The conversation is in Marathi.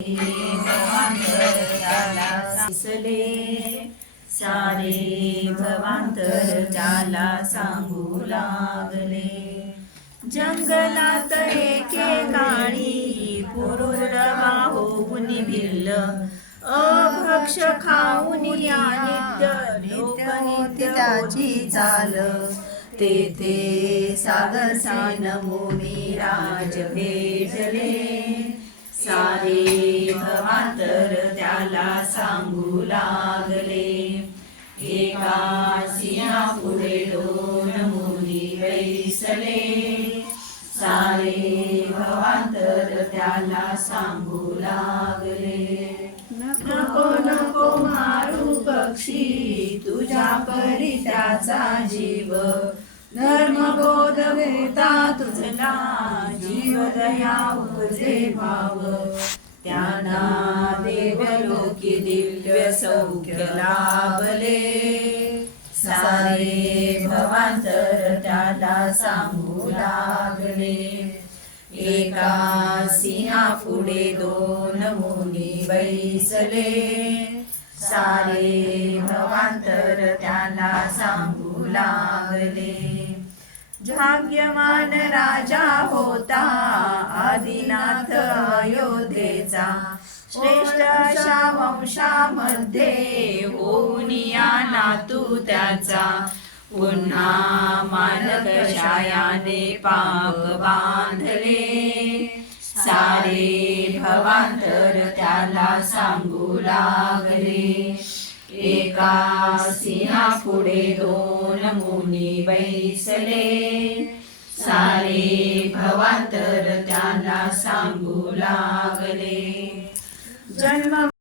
भवांतर त्याला दिसले, सारे भवांतर त्याला सांगू लागले. जंगलात एकेकाळी पुरुरवा होऊन भिल्ल, अभक्ष खाऊन या नित्य लोकनित्य त्याची चाल. तेथे सागरसेन मुनी राज भेटले, सारे भवांतर त्याला सांगू लागले. एका सिंहापुढे दोन मुनी बैसले, सारे भवांतर त्याला सांगू लागले. नको नको मारू पक्षी तुझ्या परी त्याचा जीव, धर्मबोध घेता तुझला जीव दया उपजे भाव. त्यांना देवलोकी दिव्य सौख्य लाभले, सारे भवांतर त्याला सांगू लागले. एका सिंहापुढे दोन मुनी बैसले, सारे भवांतर त्याला सांगू लागले. भाग्यवान राजा होता आदिनाथ अयोध्येचा, श्रेष्ठ अशा वंशामध्ये होऊन या नातू त्याचा. पुन्हा मानकशायाने पाप बांधले, सारे भवांतर त्याला सांगू लागले. एका सिंहापुढे दोन मुनी बैसले, सारे भवांतर त्याला सांगू लागले. जन्म